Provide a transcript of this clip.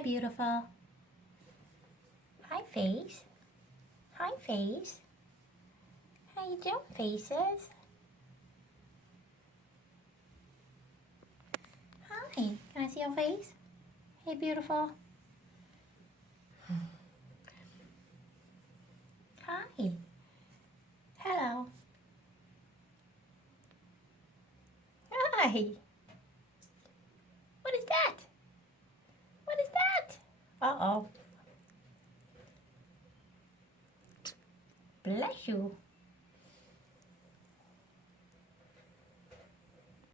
Hi, beautiful. Hi, face. Hi, face. How you doing, faces? Hi. Can I see your face? Hey, beautiful. Hi. Hello. Hi. What is that? What is that? Uh-oh. Bless you.